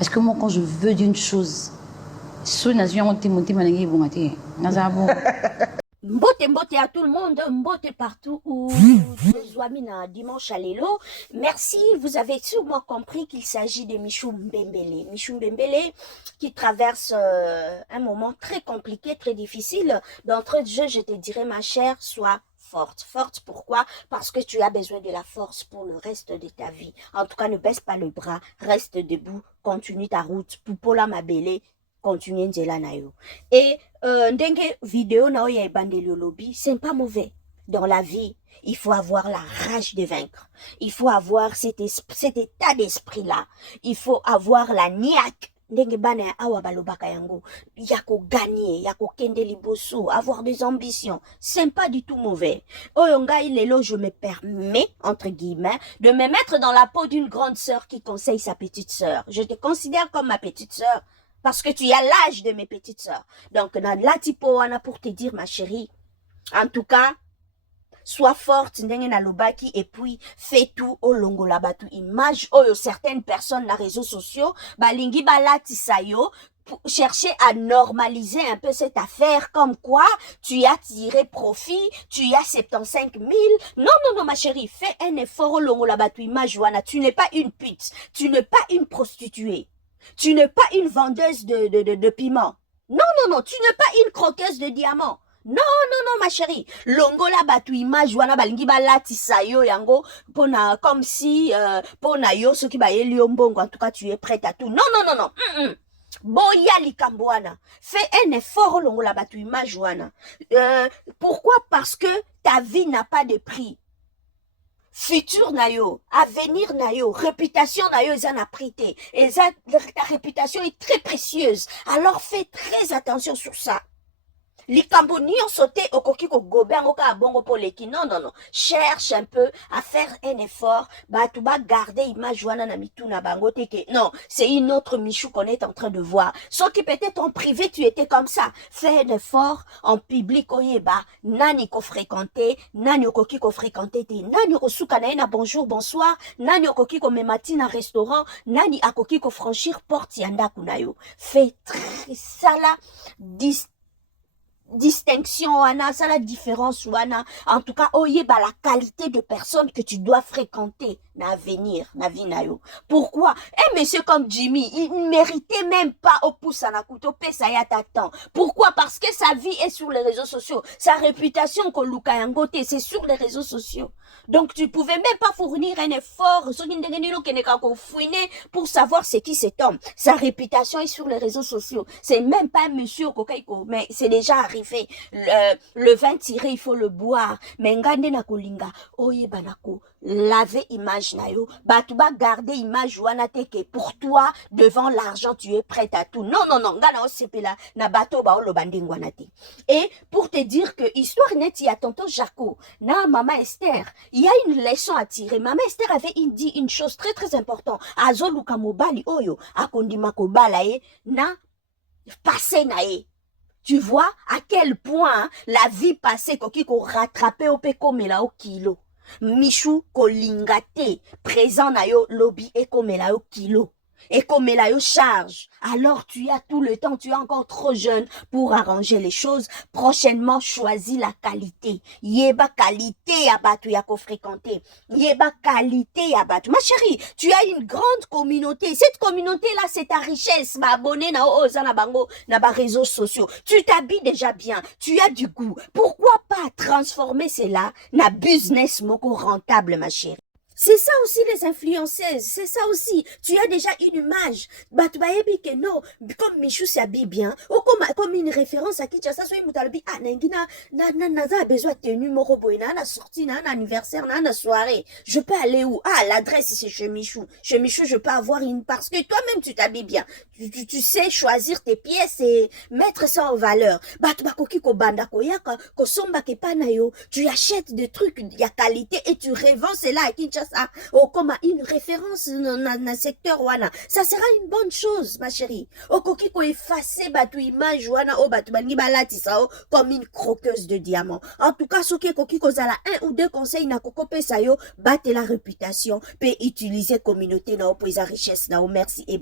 Parce que moi, quand je veux d'une chose, Mbote mbote à tout le monde, mbote partout où je sois mina dimanche à l'élo. Merci, vous avez sûrement compris qu'il s'agit de Michou Mbembele. Michou Mbembele qui traverse un moment très compliqué, très difficile. D'entrée de jeu, je te dirais, ma chère, sois forte. Forte, pourquoi? Parce que tu as besoin de la force pour le reste de ta vie. En tout cas, ne baisse pas le bras, reste debout, continue ta route. Poupola Mabele, continue Nzela Nayo. Et ndenge vidéo na oya ebandeli lobby, c'est pas mauvais. Dans la vie, il faut avoir la rage de vaincre. Il faut avoir cet état d'esprit-là. Il faut avoir la niaque. Ndenge bana ya awa balobaka yango. Yako gagner, yako kende liboso, avoir des ambitions. C'est pas du tout mauvais. Oyonga ilelo, je me permets, entre guillemets, de me mettre dans la peau d'une grande sœur qui conseille sa petite sœur. Je te considère comme ma petite sœur. Parce que tu as l'âge de mes petites sœurs. Donc, dans la typo, on a pour te dire, ma chérie, en tout cas, sois forte, et puis fais tout au longo la batu image, certaines personnes, les réseaux sociaux, balingi balati sayo, pour chercher à normaliser un peu cette affaire, comme quoi tu as tiré profit, tu as 75 000. Non, non, non, ma chérie, fais un effort au longo la batu image, Joana. Tu n'es pas une pute, tu n'es pas une prostituée. Tu n'es pas une vendeuse de piment. Non, non, non, tu n'es pas une croqueuse de diamants. Non, non, non, ma chérie. Longola batu image wana balingi balati sayo yango pona comme si pona yo soki ba yeli mbongo, en tout cas tu es prête à tout. Non, non, non, non. Boya likambwana. Fais un effort longola batu image wana. Pourquoi? Parce que ta vie n'a pas de prix. Futur nayo, avenir nayo, réputation nayo, ils en a prité. Et ta réputation est très précieuse. Alors fais très attention sur ça. Likambo nyo sauté au koki ko gobengo ka bongo poleki. Non, non, non. Cherche un peu à faire un effort. Bah, tu vas garder image wana na mitu na bango teke. Non, c'est une autre Michou qu'on est en train de voir. Sauf que peut-être en privé, tu étais comme ça. Fais un effort en public, oyeba. Nani ko fréquenter, nani koki ko fréquenter te. Nani ko suka na bonjour, bonsoir. Nani koki ko memati na restaurant. Nani akoki ko franchir porte yanda kunayo. Fais très ça là. Distinction wana, ça la différence wana, en tout cas oyeba la qualité de personnes que tu dois fréquenter na venir na vie na yo. Pourquoi? Un monsieur comme Jimmy, il ne méritait même pas au pouce à nakuto pesa ya tatan. Pourquoi? Parce que sa vie est sur les réseaux sociaux, sa réputation ko luka yangote, c'est sur les réseaux sociaux. Donc tu pouvais même pas fournir un effort pour savoir c'est qui cet homme. Sa réputation est sur les réseaux sociaux. C'est même pas un monsieur Kokaiko, mais c'est déjà arrivé. Le vin tiré, il faut le boire. Mais ngande na kolinga, oye banako, laver image na yo, batuba garder image wana teke. Pour toi, devant l'argent, tu es prête à tout. Non, non, non, ngana osepela na bato ba olo bandingwana te. Et pour te dire que histoire nette, il y a tonton Jaco, na maman Esther, il y a une leçon à tirer. Maman Esther avait dit une chose très très importante. Azoluka mobali oyo, akondima ko balaye, na passé nae. Tu vois à quel point hein, la vie passée koki ko rattrapé au peko mela au kilo. Michou kolingate, présent na yo lobby et komela au kilo. Et comme la charge, alors tu as tout le temps, tu es encore trop jeune pour arranger les choses. Prochainement, choisis la qualité. Yeba qualité abatu yako fréquenter. Yeba qualité abatu. Ma chérie, tu as une grande communauté. Cette communauté-là, c'est ta richesse. Ma abonné na na bango na ba réseaux sociaux. Tu t'habilles déjà bien. Tu as du goût. Pourquoi pas transformer cela na business moko rentable, ma chérie? C'est ça aussi les influenceuses, c'est ça aussi. Tu as déjà une image. Bah tu vas que non, comme Michou s'habille bien, ou comme une référence à Kinshasa, soit Moutalabi, ah nengina, na besoin de tenue morobo, na sortie, na anniversaire, na soirée. Je peux aller où? Ah l'adresse c'est chez Michou. Chez Michou je peux avoir une parce que toi-même tu t'habilles bien. Tu sais choisir tes pièces et mettre ça en valeur. Bah tu vas koki ko banda ko yaka, ko somba ke panayo. Tu achètes des trucs y a qualité et tu revends cela à Kinshasa. Comme une référence dans le secteur wana. Ça sera une bonne chose, ma chérie. Koki ko effacer batu image wana o batu bangi balati sao comme une croqueuse de diamants. En tout cas, soki koki ko zala un ou deux conseils na koko pesa yo, batte la réputation, peut utiliser communauté na o pour sa richesse na o merci et